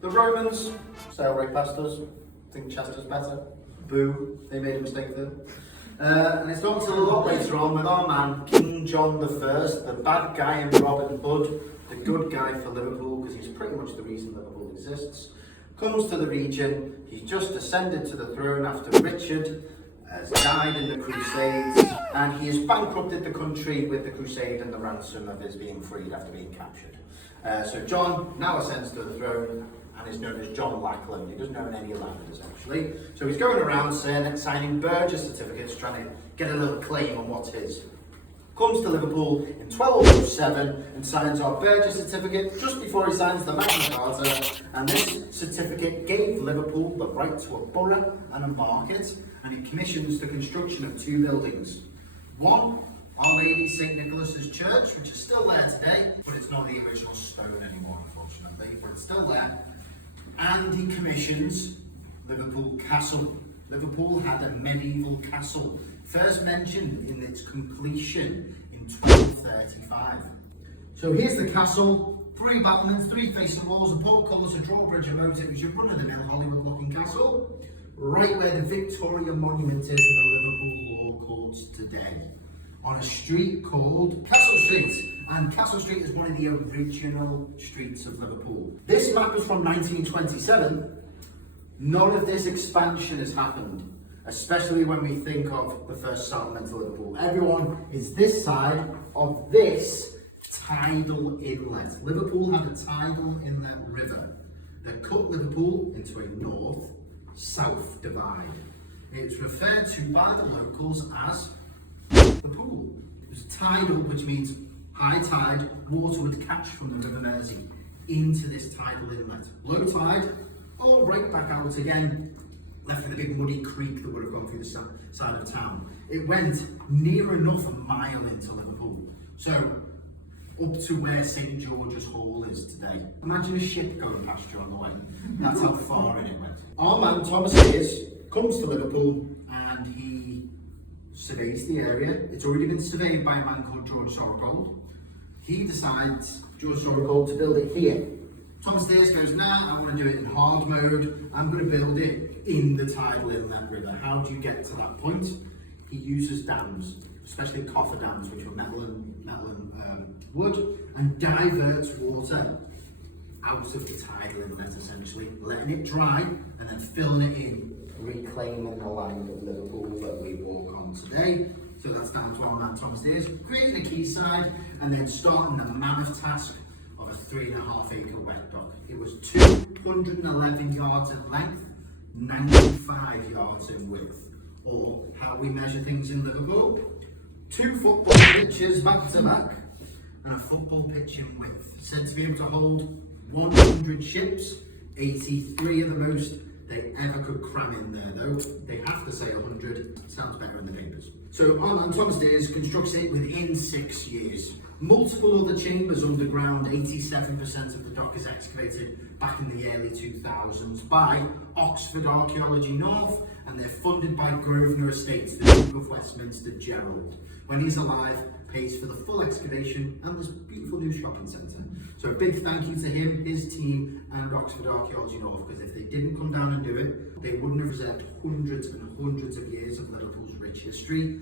The Romans sailed right past us. Think Chester's better. Boo, they made a mistake there. And it's not until a lot later on with our man King John I, the bad guy in Robin Hood, the good guy for Liverpool, because he's pretty much the reason Liverpool exists, comes to the region. He's just ascended to the throne after Richard has died in the Crusades, and he has bankrupted the country with the crusade and the ransom of his being freed after being captured. So John now ascends to the throne and is known as John Lackland. He doesn't own any Landers actually. So he's going around signing Burgess certificates, trying to get a little claim on what's his. Comes to Liverpool in 1207 and signs our Burgess certificate just before he signs the Magna Carta, and this certificate gave Liverpool the right to a borough and a market, and he commissions the construction of two buildings. One, Our Lady St. Nicholas's Church, which is still there today, but it's not the original stone anymore, unfortunately, but it's still there. And he commissions Liverpool Castle. Liverpool had a medieval castle, first mentioned in its completion in 1235. So here's the castle, 3 battlements, 3 facing walls, a portcullis, a drawbridge, a moat. It was your run-of-the-mill Hollywood-looking castle, right where the Victoria Monument is in the Liverpool Law Courts today, on a street called Castle Street. And Castle Street is one of the original streets of Liverpool. This map is from 1927. None of this expansion has happened, especially when we think of the first settlement of Liverpool. Everyone is this side of this tidal inlet. Liverpool had a tidal inlet river that cut Liverpool into a north-south divide. It's referred to by the locals as the pool. It was tidal, which means high tide, water would catch from the River Mersey into this tidal inlet. Low tide, all right back out again, left with a big muddy creek that would have gone through the side of town. It went near enough a mile into Liverpool, so up to where St. George's Hall is today. Imagine a ship going past you on the way. That's how far in it went. Our man Thomas Ayres comes to Liverpool and he surveys the area. It's already been surveyed by a man called George Sorogold. He decides, George Sorogold, to build it here. Thomas Ayres goes, nah, I want to do it in hard mode. I'm going to build it in the tidal inlet river. How do you get to that point? He uses dams, especially coffer dams, which are metal and wood, and diverts water out of the tidal inlet, essentially, letting it dry and then filling it in, reclaiming the land of Liverpool that we walk on today. So that's down to our man Thomas Ayres, creating a quayside and then starting the mammoth task of a 3.5 acre wet dock. It was 211 yards in length, 95 yards in width, or how we measure things in Liverpool, 2 football pitches back to back, and a football pitch in width. Said to be able to hold 100 ships, 83 of the most they ever could cram in there, though. They have to say 100, sounds better in the papers. So our man Thomas Ayres constructs it within 6 years. Multiple other chambers underground, 87% of the dock is excavated back in the early 2000s by Oxford Archaeology North, and they're funded by Grosvenor Estates, the Duke of Westminster Gerald. When he's alive, pays for the full excavation and this beautiful new shopping centre. So a big thank you to him, his team, and Oxford Archaeology North, because if they didn't come down and do it, they wouldn't have preserved hundreds and hundreds of years of Liverpool's rich history.